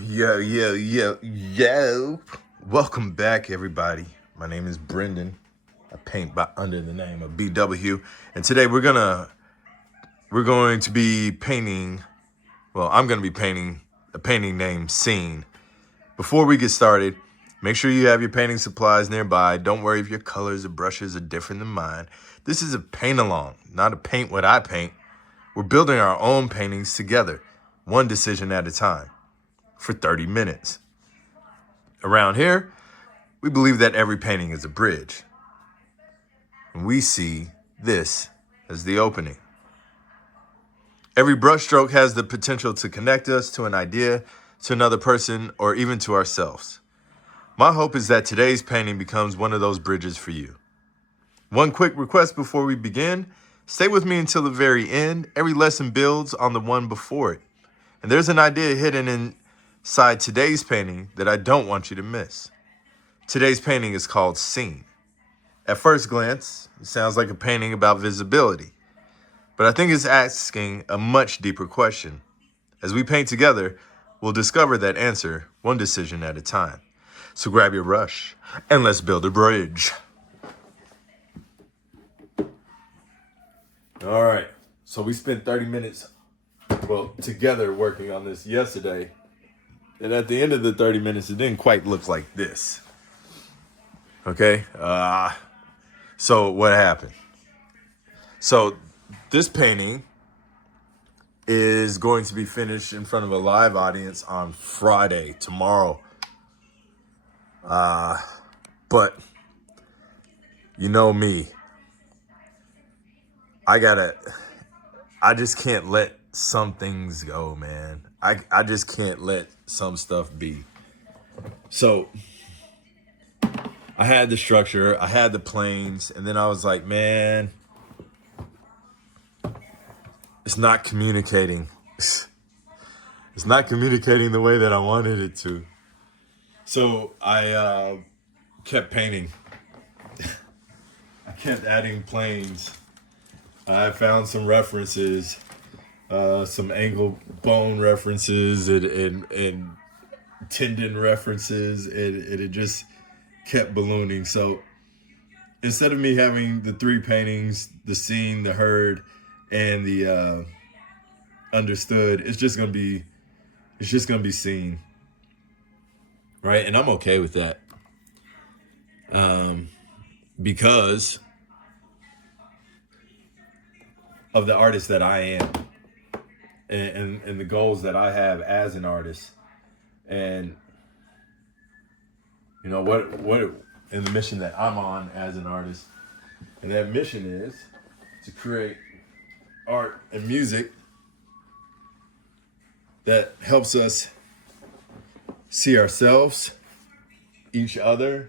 Yo. Welcome back, everybody. My name is Brendan. I paint by under the name of BW. And today we're going to be painting, I'm going to be painting a painting named Scene. Before we get started, make sure you have your painting supplies nearby. Don't worry if your colors or brushes are different than mine. This is a paint along, not a paint what I paint. We're building our own paintings together, one decision at a time, for 30 minutes. Around here, we believe that every painting is a bridge. And we see this as the opening. Every brushstroke has the potential to connect us to an idea, to another person, or even to ourselves. My hope is that today's painting becomes one of those bridges for you. One quick request before we begin: stay with me until the very end. Every lesson builds on the one before it. And there's an idea hidden inside today's painting that I don't want you to miss. Today's painting is called Scene. At first glance, it sounds like a painting about visibility, but I think it's asking a much deeper question. As we paint together, we'll discover that answer one decision at a time. So grab your brush and let's build a bridge. All right, so we spent 30 minutes, together working on this yesterday. And at the end of the 30 minutes, it didn't quite look like this. Okay, so what happened? So this painting is going to be finished in front of a live audience on Friday, tomorrow. But you know me, I just can't let some things go, man. I just can't let some stuff be. So I had the structure, I had the planes, and then I was like, man, it's not communicating. It's not communicating the way that I wanted it to. So I kept painting. I kept adding planes. I found some references, some ankle bone references and tendon references, and it just kept ballooning. So instead of me having the three paintings, the seen, the heard, and the understood, it's just gonna be seen, right? And I'm okay with that, because of the artist that I am, and the goals that I have as an artist, and you know what and the mission that I'm on as an artist. And that mission is to create art and music that helps us see ourselves, each other,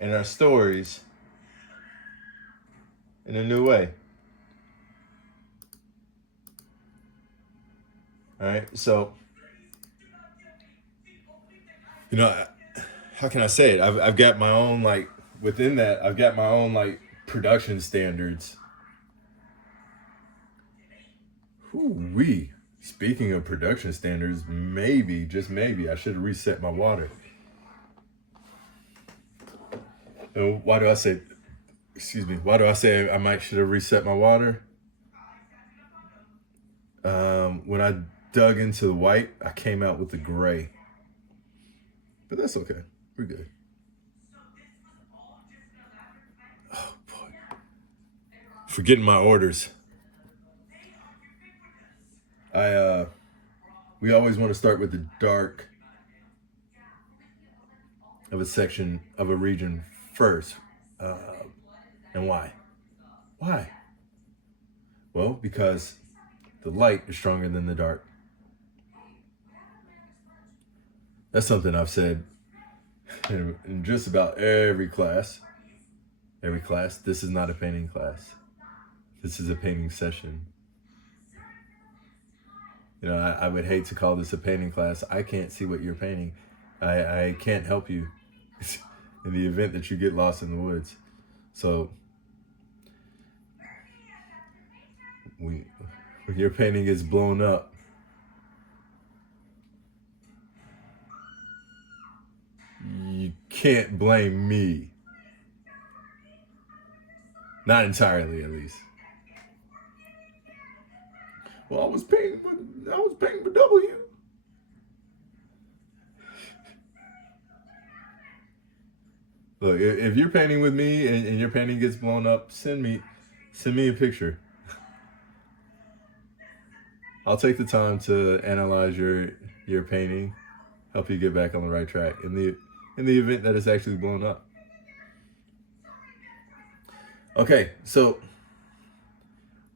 and our stories in a new way. All right, so, you know, how can I say it? I've got my own, within that, I've got my own, production standards. Ooh-wee. Speaking of production standards, maybe, just maybe, I should have reset my water. And why do I say I might should have reset my water? When I dug into the white, I came out with the gray. But that's okay. We're good. Oh, boy. Forgetting my orders. We always want to start with the dark of a section of a region first. And why? Why? Well, because the light is stronger than the dark. That's something I've said in just about every class. Every class. This is not a painting class. This is a painting session. You know, I would hate to call this a painting class. I can't see what you're painting. I can't help you in the event that you get lost in the woods. So when your painting is blown up, can't blame me. Not entirely, at least. Well, I was painting with W. Look, if you're painting with me and your painting gets blown up, send me a picture. I'll take the time to analyze your painting, help you get back on the right track in the event that it's actually blown up. Okay, so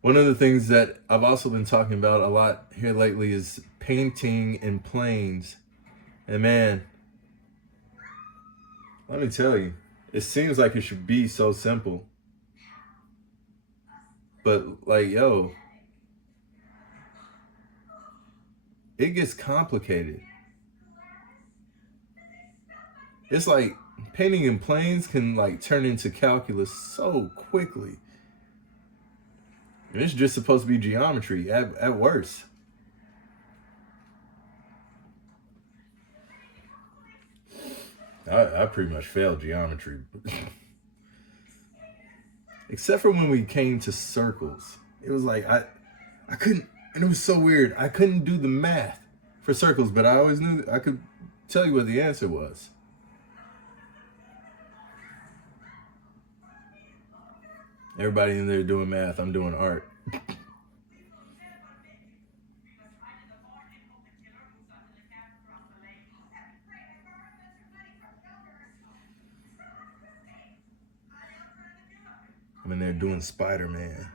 one of the things that I've also been talking about a lot here lately is painting in planes. And man, let me tell you, it seems like it should be so simple. But like, yo, it gets complicated. It's like painting in planes can like turn into calculus so quickly. And it's just supposed to be geometry at worst. I pretty much failed geometry. Except for when we came to circles. It was like I couldn't, and it was so weird. I couldn't do the math for circles, but I always knew I could tell you what the answer was. Everybody in there doing math, I'm doing art. I'm in there doing Spider-Man.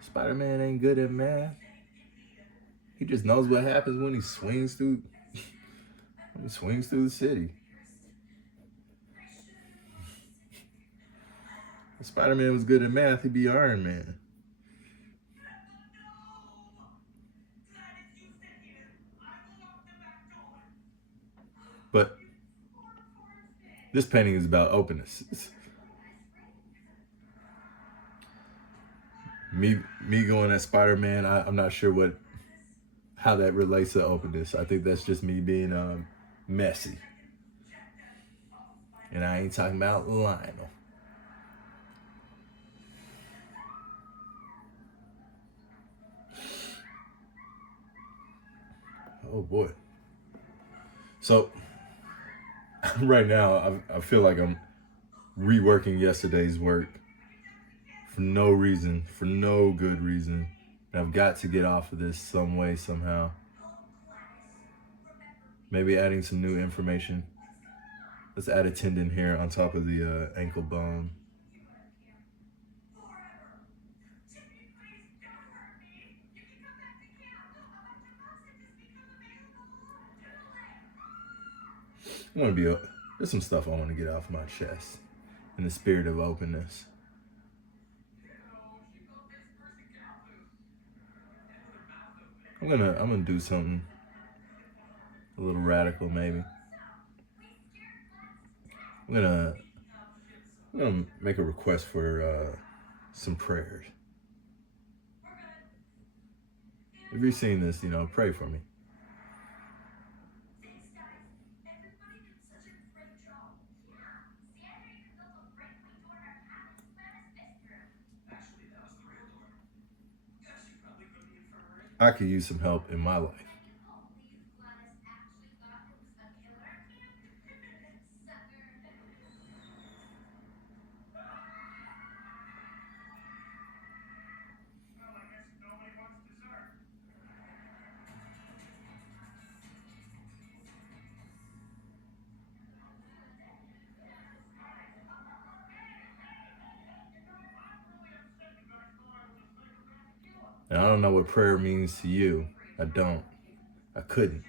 Spider-Man ain't good at math. He just knows what happens when he swings through the city. If Spider-Man was good at math, he'd be Iron Man. But this painting is about openness. Me going as Spider-Man, I'm not sure how that relates to openness. I think that's just me being messy. And I ain't talking about Lionel. Oh boy. So right now I feel like I'm reworking yesterday's work for no reason, for no good reason. And I've got to get off of this some way, somehow. Maybe adding some new information. Let's add a tendon here on top of the ankle bone. There's some stuff I want to get off my chest in the spirit of openness. I'm gonna do something a little radical, maybe. I'm gonna make a request for some prayers. If you're seeing this, pray for me. I could use some help in my life. And I don't know what prayer means to you. I don't. I couldn't.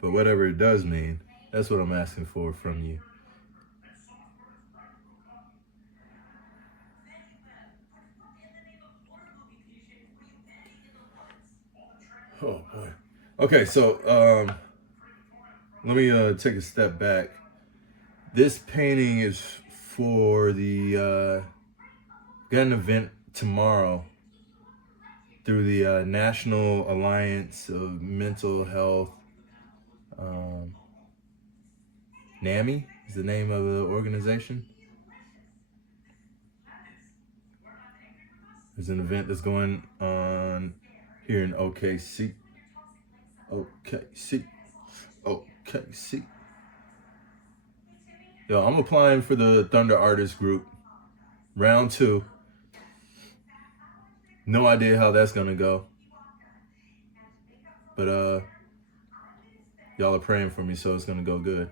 But whatever it does mean, that's what I'm asking for from you. Oh boy. Okay, so let me take a step back This painting is for the got an event tomorrow through the National Alliance of Mental Health. NAMI is the name of the organization. There's an event that's going on here in OKC. OKC. Yo, I'm applying for the Thunder Artist Group, round 2. No idea how that's gonna go, but y'all are praying for me, so it's gonna go good.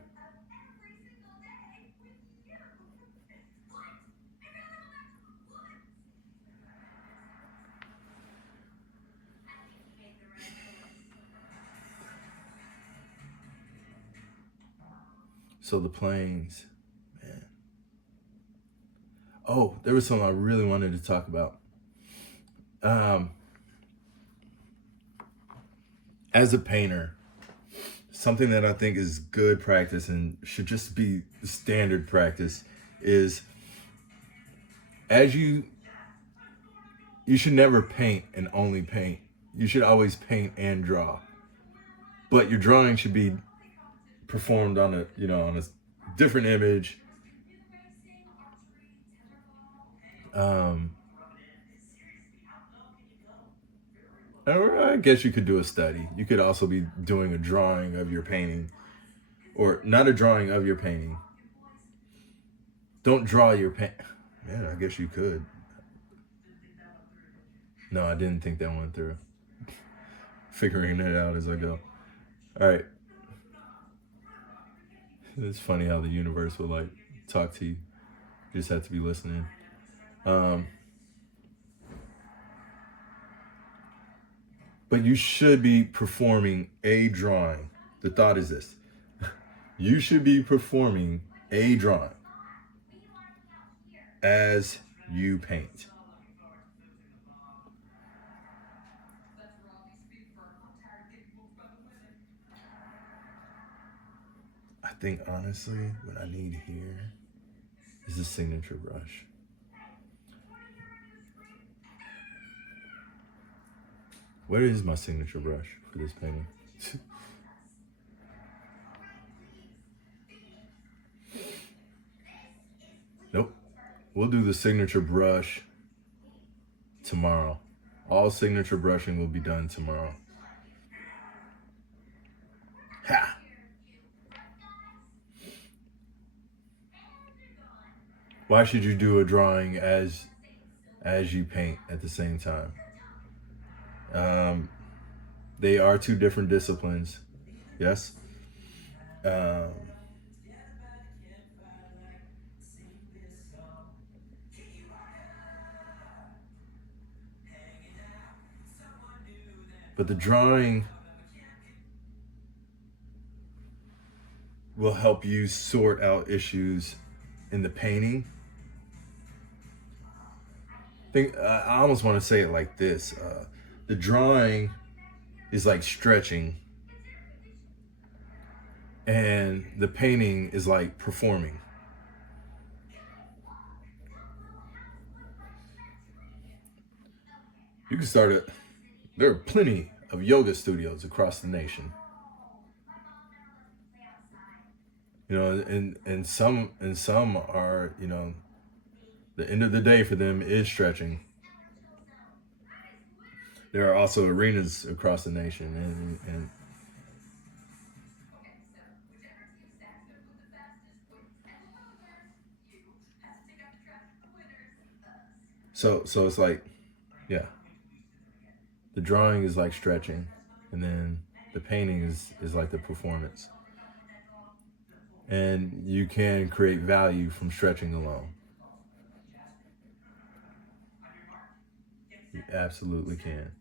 So the planes, man. Oh, there was something I really wanted to talk about. As a painter, something that I think is good practice and should just be standard practice is you should never paint and only paint. You should always paint and draw. But your drawing should be performed on a different image. Or I guess you could do a study. You could also be doing a drawing of your painting, or not a drawing of your painting. Don't draw your paint. Man, I guess you could. No, I didn't think that went through. Figuring it out as I go. All right. It's funny how the universe will like talk to you. You just have to be listening. But you should be performing a drawing. The thought is this. You should be performing a drawing as you paint. I think honestly, what I need here is a signature brush. Where is my signature brush for this painting? Nope. We'll do the signature brush tomorrow. All signature brushing will be done tomorrow. Ha! Why should you do a drawing as you paint at the same time? They are two different disciplines. Yes. But the drawing will help you sort out issues in the painting. I almost want to say it like this. The drawing is like stretching, and the painting is like performing. You can start it. There are plenty of yoga studios across the nation. You know, and some are, the end of the day for them is stretching. There are also arenas across the nation, and so it's like, yeah, the drawing is like stretching, and then the painting is like the performance. And you can create value from stretching alone. You absolutely can.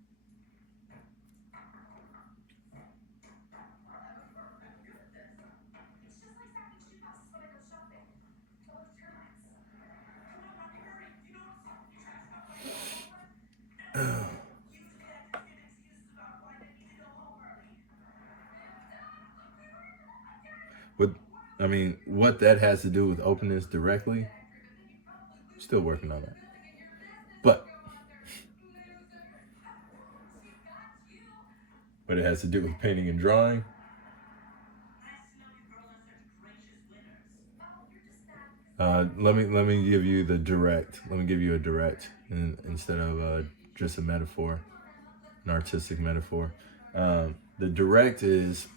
But I mean, what that has to do with openness directly, still working on that. But what it has to do with painting and drawing, let me give you the direct. Let me give you a direct instead of just a metaphor, an artistic metaphor. The direct is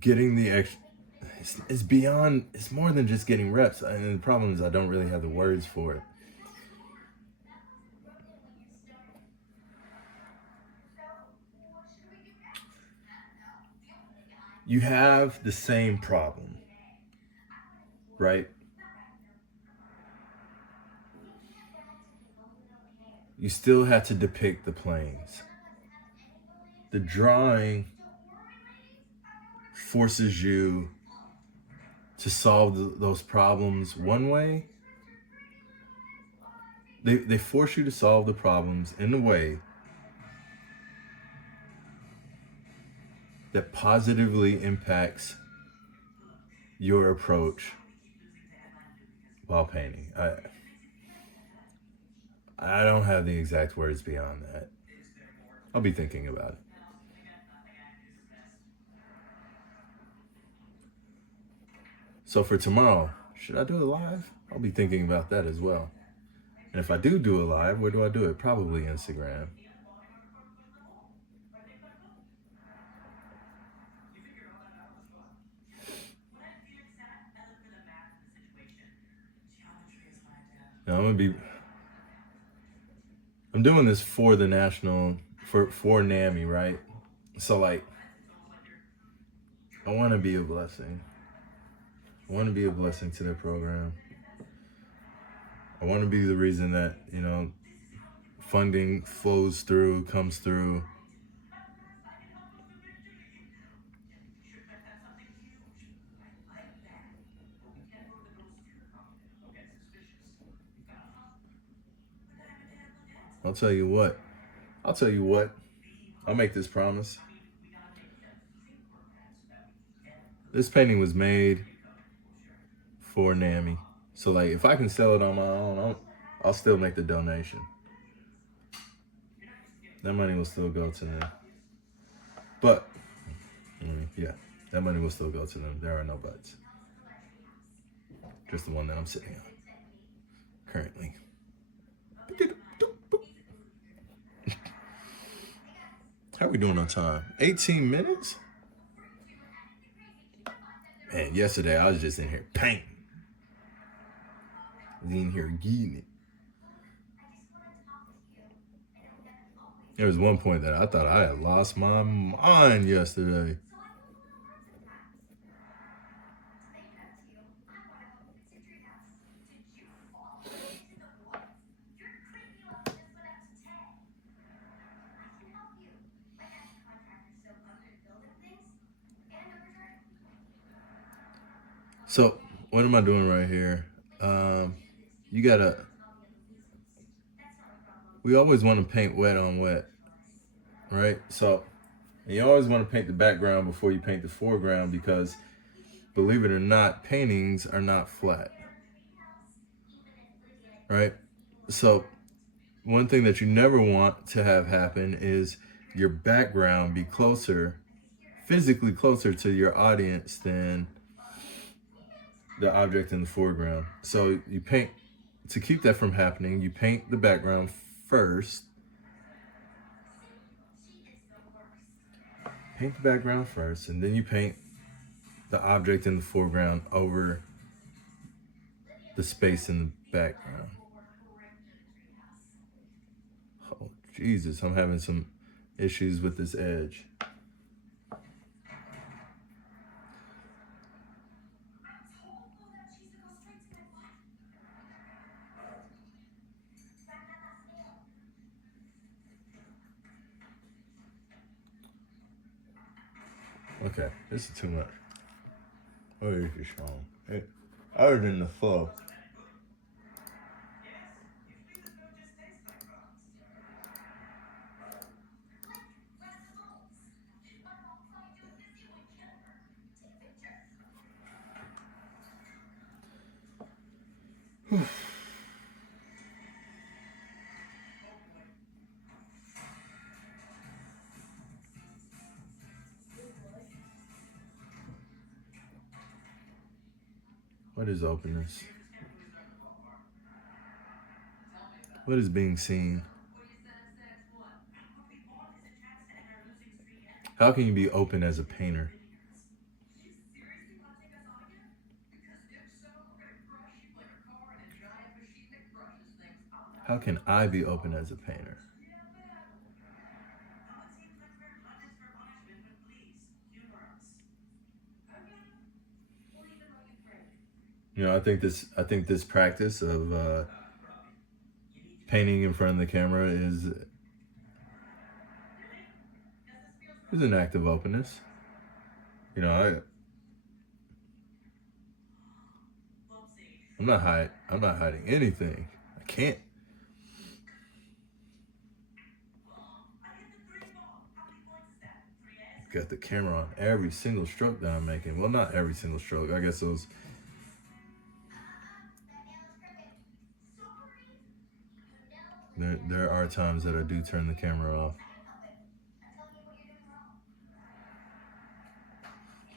getting the extra. It's beyond. It's more than just getting reps. And the problem is I don't really have the words for it. You have the same problem, right? You still have to depict the planes. The drawing forces you to solve those problems one way. They force you to solve the problems in a way that positively impacts your approach while painting. I don't have the exact words beyond that. I'll be thinking about it. So for tomorrow, should I do it live? I'll be thinking about that as well. And if I do it live, where do I do it? Probably Instagram. Now I'm doing this for the national, for NAMI, right? So like, I want to be a blessing. I want to be a blessing to their program. I want to be the reason that, funding flows through, comes through. I'll tell you what. I'll make this promise. This painting was made for NAMI. So like, if I can sell it on my own, I'll still make the donation. That money will still go to them. But, yeah, that money will still go to them. There are no buts. Just the one that I'm sitting on currently. How are we doing on time? 18 minutes? Man, yesterday I was just in here painting. I was in here getting it. There was one point that I thought I had lost my mind yesterday. So, what am I doing right here? We always want to paint wet on wet, right? So, you always want to paint the background before you paint the foreground because, believe it or not, paintings are not flat, right? So, one thing that you never want to have happen is your background be physically closer to your audience than the object in the foreground. So you paint, to keep that from happening, you paint the background first. Paint the background first, and then you paint the object in the foreground over the space in the background. Oh, Jesus, I'm having some issues with this edge. Okay, this is too much. Oh, you're strong. Other than the flow. What is openness? What is being seen? How can you be open as a painter? How can I be open as a painter? I think this practice of painting in front of the camera is an act of openness. I'm not hiding anything. I can't. Got the camera on every single stroke that I'm making. Well, not every single stroke. I guess those. There are times that I do turn the camera off.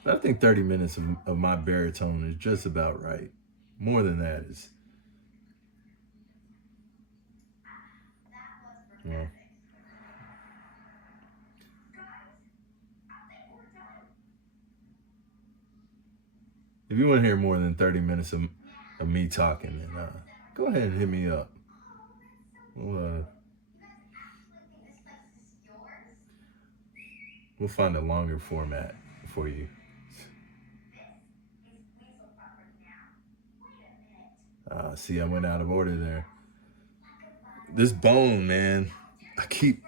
But I think 30 minutes of my baritone is just about right. More than that is, well, if you want to hear more than 30 minutes of me talking, then go ahead and hit me up. We'll find a longer format for you. See, I went out of order there. This bone, man, I keep.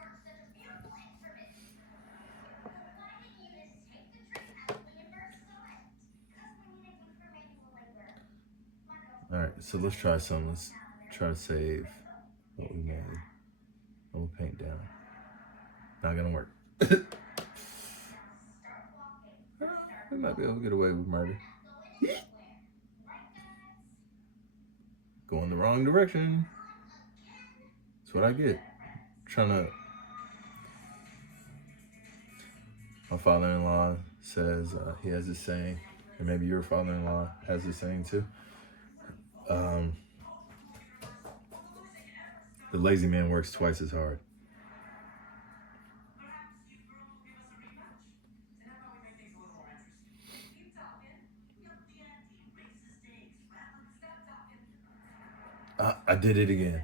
All right, so let's try some. Let's try to save what we made. We'll paint down. Not gonna work. We might be able to get away with murder. Going the wrong direction. That's what I get. My father-in-law says he has this saying, and maybe your father-in-law has this saying too. The lazy man works twice as hard. I did it again.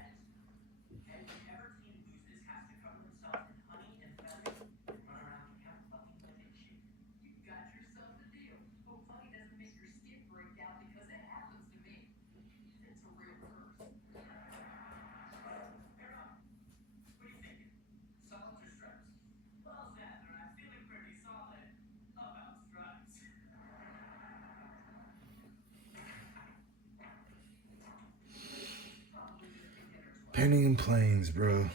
Painting in planes, bro.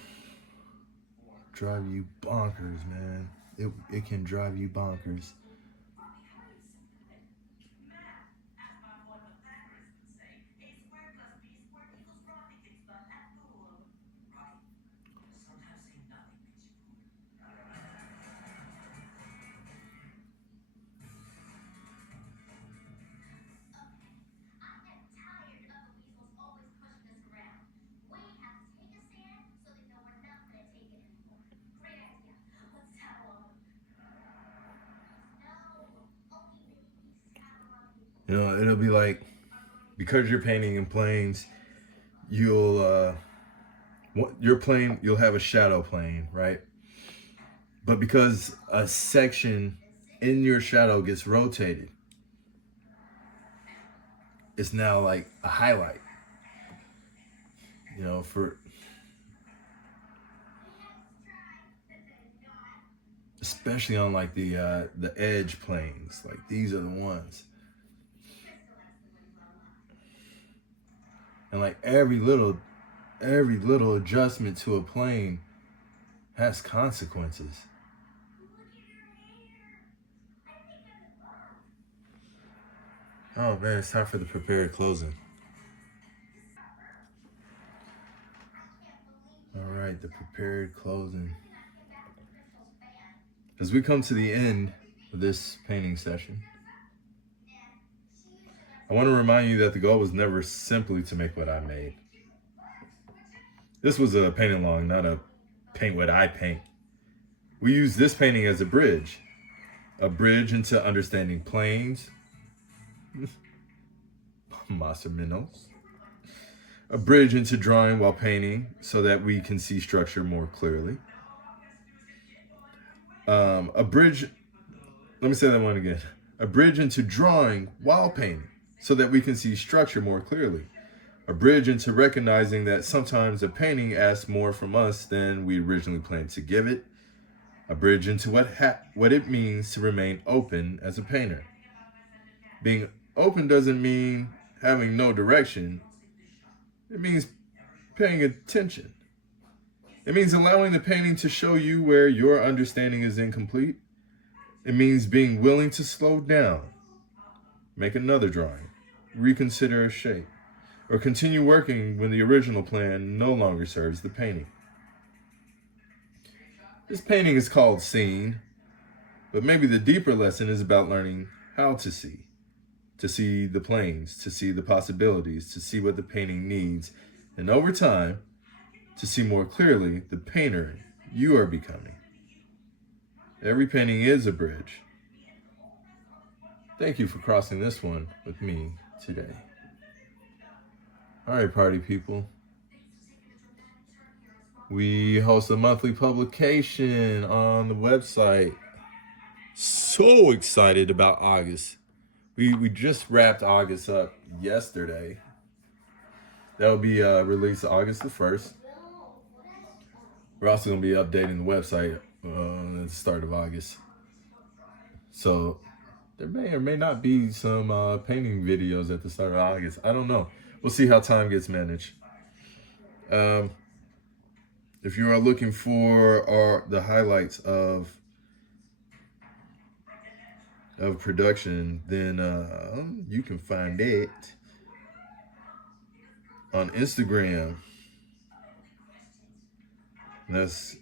Drive you bonkers, man. It can drive you bonkers. It'll be like, because you're painting in planes, you'll have a shadow plane, right? But because a section in your shadow gets rotated, it's now like a highlight. For especially on like the edge planes, like these are the ones. And like every little adjustment to a plane has consequences. Oh man, it's time for the prepared closing. right, the prepared closing. As we come to the end of this painting session, I want to remind you that the goal was never simply to make what I made. This was a paint along, not a paint what I paint. We use this painting as a bridge into understanding planes, más o menos, a bridge into drawing while painting so that we can see structure more clearly. A bridge into drawing while painting so that we can see structure more clearly. A bridge into recognizing that sometimes a painting asks more from us than we originally planned to give it. A bridge into what it means to remain open as a painter. Being open doesn't mean having no direction. It means paying attention. It means allowing the painting to show you where your understanding is incomplete. It means being willing to slow down, make another drawing, reconsider a shape, or continue working when the original plan no longer serves the painting. This painting is called Seeing, but maybe the deeper lesson is about learning how to see the planes, to see the possibilities, to see what the painting needs, and over time, to see more clearly the painter you are becoming. Every painting is a bridge. Thank you for crossing this one with me today. All right, party people. We host a monthly publication on the website. So excited about August. We just wrapped August up yesterday. That will be released August the 1st. We're also going to be updating the website at the start of August. So there may or may not be some painting videos at the start of August. I don't know. We'll see how time gets managed. If you are looking for the highlights of production, then you can find it on Instagram. That's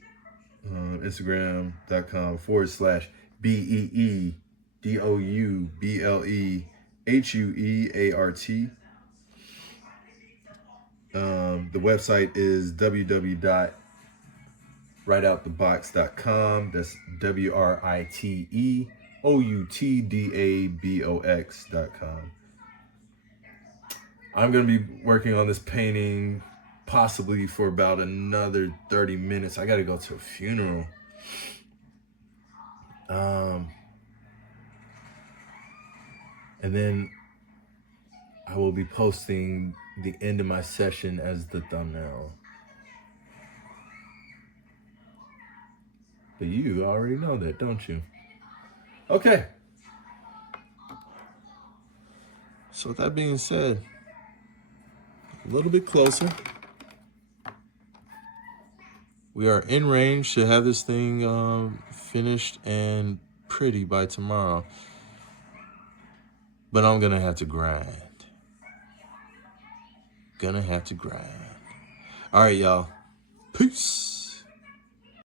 Instagram.com/BEEDOUBLEHUEART. The website is www.writeoutthebox.com. That's WRITEOUTDABOX.com. I'm going to be working on this painting possibly for about another 30 minutes. I got to go to a funeral. And then I will be posting the end of my session as the thumbnail. But you already know that, don't you? Okay. So with that being said, a little bit closer. We are in range to have this thing finished and pretty by tomorrow. But I'm gonna have to grind. All right, y'all. Peace.